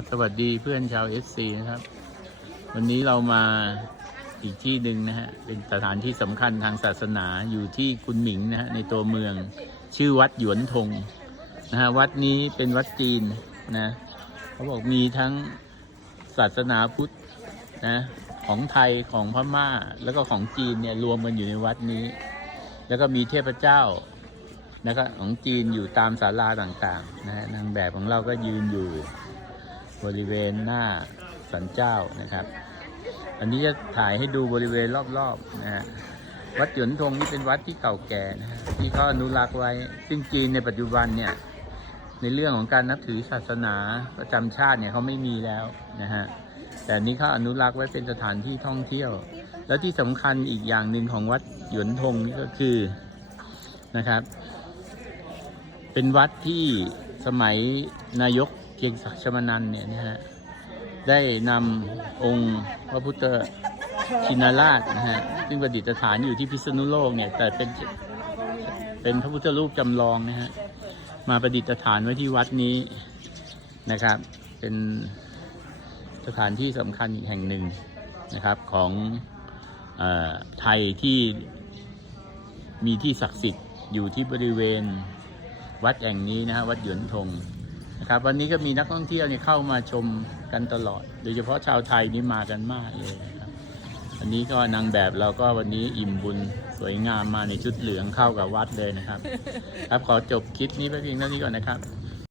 ครับสวัสดีเพื่อนชาวเอซีนะครับ วันนี้เรามาอีกที่หนึ่งนะฮะเป็นสถานที่สำคัญทางศาสนาอยู่ที่กุนหมิงนะฮะในตัวเมืองชื่อวัดหยวนทงนะฮะวัดนี้เป็นวัดจีนนะเขาบอกมีทั้งศาสนาพุทธนะของไทยของพม่าแล้วก็ของจีนเนี่ยรวมกันอยู่ในวัดนี้ แล้วก็มีเทพเจ้าแล้วก็ของจีนอยู่ตามศาลาต่างๆนะฮะนางแบบของเราก็ยืนอยู่ บริเวณหน้าสันเจ้านะครับ อันนี้จะถ่ายให้ดูบริเวณรอบๆนะฮะวัดหยวนทงนี่เป็นวัดที่เก่าแก่นะฮะที่เขาอนุรักษ์ไว้ ซึ่งจีนในปัจจุบันเนี่ยในเรื่องของการนับถือศาสนาประจำชาติเนี่ยเขาไม่มีแล้วนะฮะแต่อันนี้เขาอนุรักษ์ไว้เป็นสถานที่ท่องเที่ยว แล้วที่สำคัญอีกอย่างหนึ่งของวัดหยวนทงนี่ก็คือนะครับ เป็นวัดที่สมัยนายก เกียงศักดิ์ชมนันเนี่ยนะฮะได้นำองค์พระพุทธชินราชนะฮะซึ่งประดิษฐานอยู่ที่พิษณุโลกเนี่ยแต่เป็นเป็นพระพุทธรูปจำลองนะฮะมาประดิษฐานไว้ที่วัดนี้นะครับ เป็นสถานที่สำคัญอีกแห่งหนึ่งนะครับของอไทยที่มีที่ศักดิ์สิทธิ์อยู่ที่บริเวณวัดแห่งนี้นะฮะวัดหยวนทง นะครับวันนี้ก็มีนักท่องเที่ยวเนี่ยเข้ามาชมกันตลอด โดยเฉพาะชาวไทยนี่มากันมากเลยครับวันนี้ก็นางแบบเราก็วันนี้อิ่มบุญสวยงามมาในชุดเหลืองเข้ากับวัดเลยนะครับ ครับขอจบคลิปนี้ไปเพียงเท่านี้ก่อนนะครับ